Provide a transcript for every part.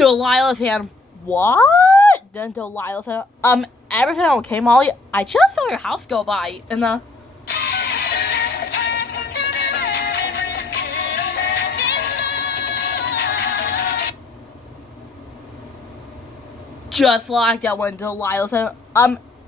Delilah said, what? Then Delilah said, everything okay, Molly? I just saw your house go by, and just like that when Delilah said,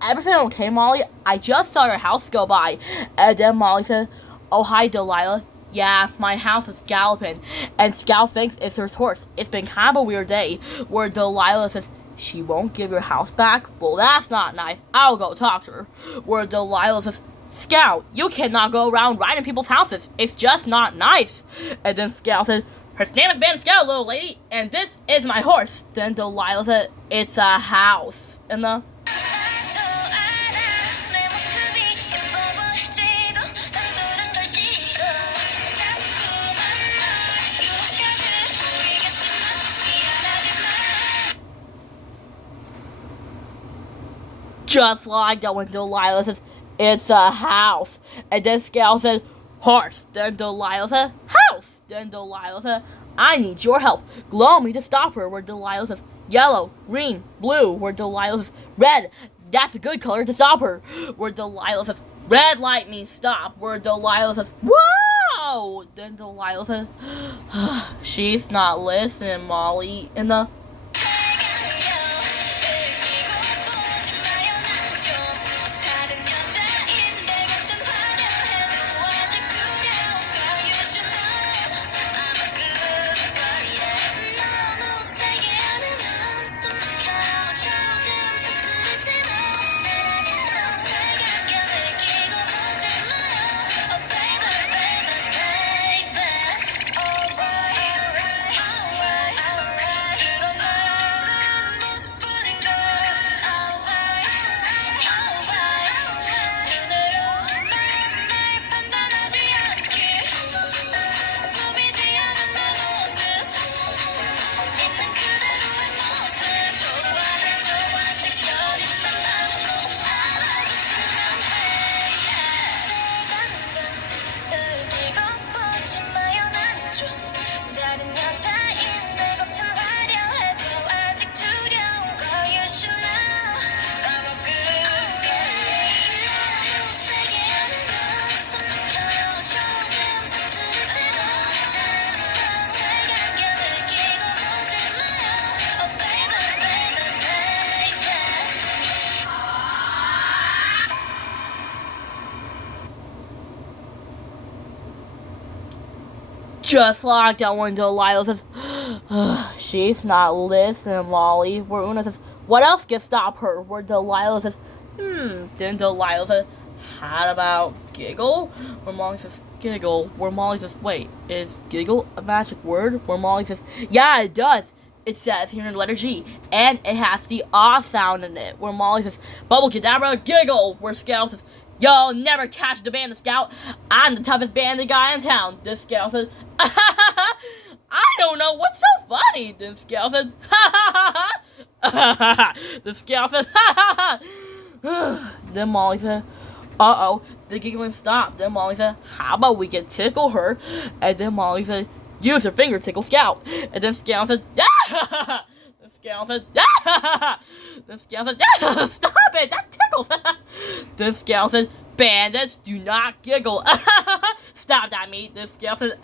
everything okay, Molly? I just saw your house go by. And then Molly said, oh, hi, Delilah. Yeah, my house is galloping, and Scout thinks it's her horse. It's been kind of a weird day, where Delilah says, she won't give your house back? Well, that's not nice. I'll go talk to her. Where Delilah says, Scout, you cannot go around riding people's houses. It's just not nice. And then Scout said, her name is Ben Scout, little lady, and this is my horse. Then Delilah said, it's a house. And just like that when Delilah says, it's a house. And then Scout said, horse. Then Delilah said, house. Then Delilah said, I need your help. Glow me to stop her. Where Delilah says, yellow, green, blue. Where Delilah says, red. That's a good color to stop her. Where Delilah says, red light means stop. Where Delilah says, whoa. Then Delilah says, she's not listening, Molly. And just like that when Delilah says, she's not listening, Molly. Where Una says, what else can stop her? Where Delilah says, Then Delilah says, how about giggle? Where Molly says, giggle. Where Molly says, wait, is giggle a magic word? Where Molly says, yeah, it does. It says here in the letter G, and it has the ah sound in it. Where Molly says, bubble cadabra, giggle. Where Scout says, you'll never catch the bandit Scout. I'm the toughest bandit guy in town. This Scout says, I don't know what's so funny. This Scout says, the Scout says, Then Molly said, uh-oh, the giggling stopped. Then Molly said, how about we can tickle her? And then Molly said, use your finger, tickle Scout. And then Scout said, the Scout said, the Scout said, stop it, that tickles. The Scout said, bandits, do not giggle. Stop that, mate. The Scout said,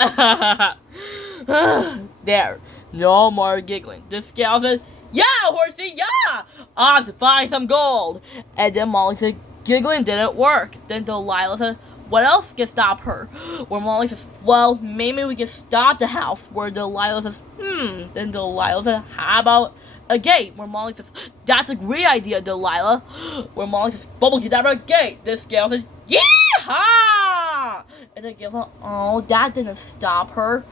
there, no more giggling. The Scout said, yeah, horsey, yeah, I have to find some gold. And then Molly said, giggling didn't work. Then Delilah said, what else can stop her? Where Molly says, well, maybe we can stop the house. Where Delilah says, Then Delilah says, how about a gate? Where Molly says, that's a great idea, Delilah. Where Molly says, bubble cadabra gate. This gal says, yeehaw! And then Gil says, oh, that didn't stop her.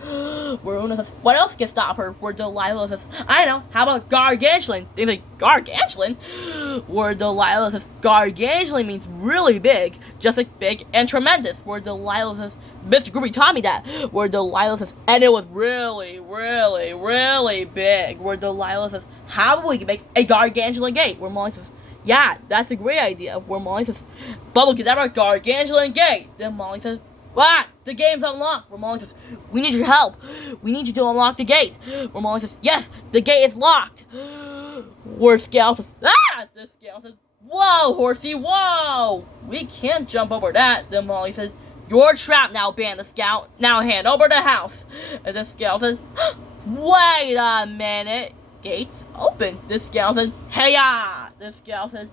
Where Una says, what else can stop her? Where Delilah says, I know, how about gargantuan? They say, gargantuan? Where Delilah says, gargantuan means really big, just like big and tremendous. Where Delilah says, Mr. Groovy taught me that. Where Delilah says, and it was really, really, really big. Where Delilah says, how about we make a gargantuan gate? Where Molly says, yeah, that's a great idea. Where Molly says, bubble cadabra gargantuan gate. Then Molly says, What? The game's unlocked. Where Molly says, we need your help. We need you to unlock the gate. Where Molly says, yes, the gate is locked. Where Scout says, the Scout says, whoa, Horsey, whoa. We can't jump over that. Then Molly says, you're trapped now, Bandit Scout. Now hand over the house. And the Scout says, wait a minute. Gates open. The Scout says, hey-ya. The Scout says,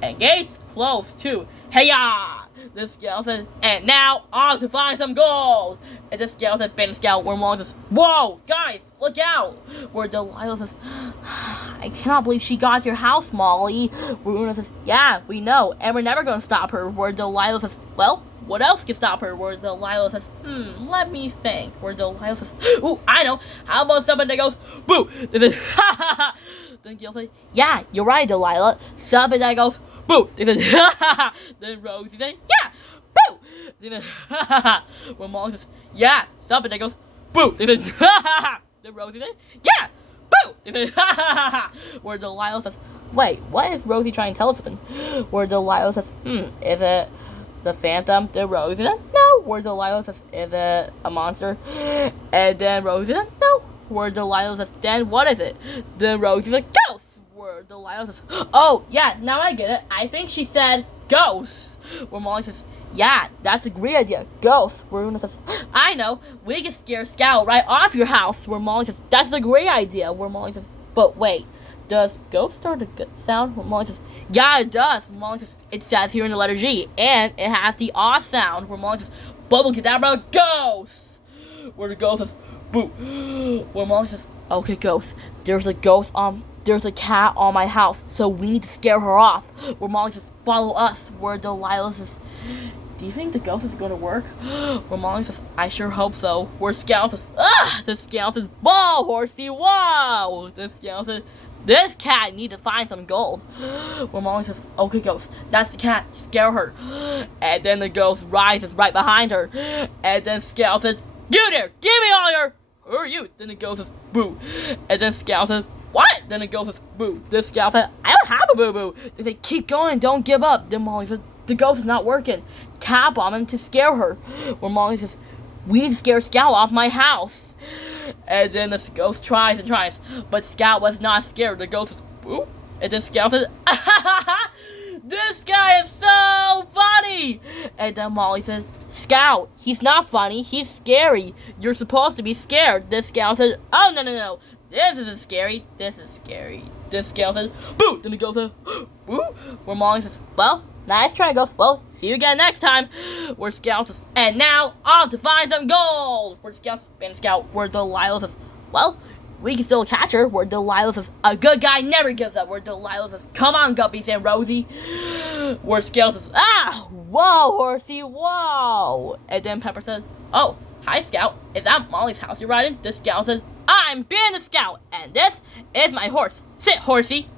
and gates closed too. Hey-ya. The Scout says, and now on to find some gold. And the Scout said, Bandit Scout, where Molly says, whoa, guys, look out. Where Delilah says, I cannot believe she got your house, Molly. Where Una says, yeah, we know, and we're never going to stop her. Where Delilah says, well, what else can stop her? Where Delilah says, let me think. Where Delilah says, ooh, I know. How about something that goes, boo. Then Gil says, yeah, you're right, Delilah. Something that goes, boo. Then Rosie says, yeah, boo. Then when Molly says, yeah, something that goes, boo. Then Rosie says, yeah, boo. Where Delilah says, wait, what is Rosie trying to tell us? Where Delilah says, is it the Phantom? Then Rosie says, no. Where Delilah says, is it a monster? And then Rosie says, no. Where Delilah says, then what is it? Then Rosie says, ghost. Where Delilah says, oh, yeah, now I get it. I think she said ghosts. Where Molly says, yeah, that's a great idea. Ghosts. Where Una says, I know. We can scare Scout right off your house. Where Molly says, that's a great idea. Where Molly says, but wait, does ghost start a good sound? Where Molly says, yeah, it does. Where Molly says, it says here in the letter G, and it has the ah sound. Where Molly says, Bubble Cadabra, ghosts. Where the ghost says, boo. Where Molly says, okay, ghost. There's a cat on my house, so we need to scare her off. Where Molly says, follow us. Where Delilah says, do you think the ghost is going to work? Where Molly says, I sure hope so. Where Scout says, the Scout says, whoa, Horsey, whoa. The Scout says, this cat needs to find some gold. Where Molly says, okay, ghost, that's the cat, scare her. And then the ghost rises right behind her. And then Scout says, you there, give me all your, who are you? Then the ghost says, boo. And then Scout says, what? Then the ghost says, boo. This Scout says, I don't have a boo-boo. They say, keep going, don't give up. Then Molly says, the ghost is not working. Tap on him to scare her. Where Molly says, we need to scare Scout off my house. And then the ghost tries and tries, but Scout was not scared. The ghost says, boo. And then Scout says, this guy is so funny. And then Molly says, Scout, he's not funny, he's scary. You're supposed to be scared. This Scout says, oh, no. This isn't scary. This is scary. This Scout says, boo. Then the ghost says, boo. Where Molly says, well, nice try, Ghost. Well, see you again next time. Where Scout says, and now on to find some gold. Where Scout says, Bandit Scout. Where Delilah says, well, we can still catch her. Where Delilah says, a good guy never gives up. Where Delilah says, come on, Guppies and Rosie. Where Scout says, whoa, Horsey, whoa. And then Pepper says, oh, hi, Scout. Is that Molly's house you're riding? This Scout says, I'm Bandit Scout, and this is my horse. Sit, Horsey.